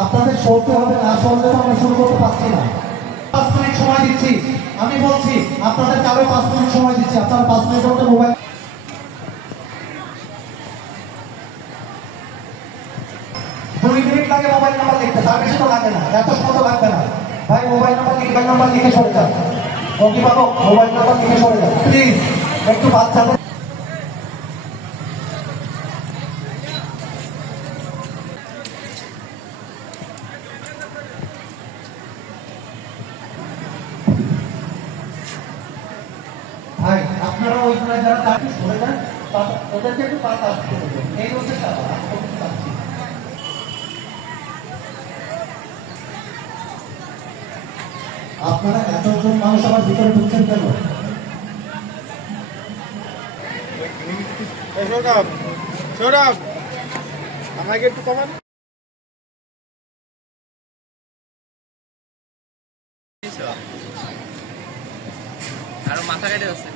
আপনাদের সরতে হবে, না সরলে তো আমরা শুরু করতে পারছি না। 5 মিনিট সময় দিচ্ছি, আমি বলছি আপনাদের কারো 5 মিনিট সময় দিচ্ছি, আপনারা 5 মিনিট মধ্যে মোবাইল 2 মিনিট লাগে মোবাইল নাম্বার লিখতে, তার বেশি তো লাগে না, এত সময় তো লাগবে না। ভাই মোবাইল নাম্বার লিখে সরে যান, অভিভাবক মোবাইল নাম্বার লিখে সরে যান প্লিজ, একটু বাচ্চাদের। ভাই আপনারা ওইখানে যারা তাকে সরে যান, ওদেরকে একটু পাতা আসতে হবে, এই হচ্ছে আপনারা এতজন মানুষ আমার ভিতরে ঢুকছেন কেন? সৌরভ আমাকে একটু কমান। আরো মাথা কেটে আছে।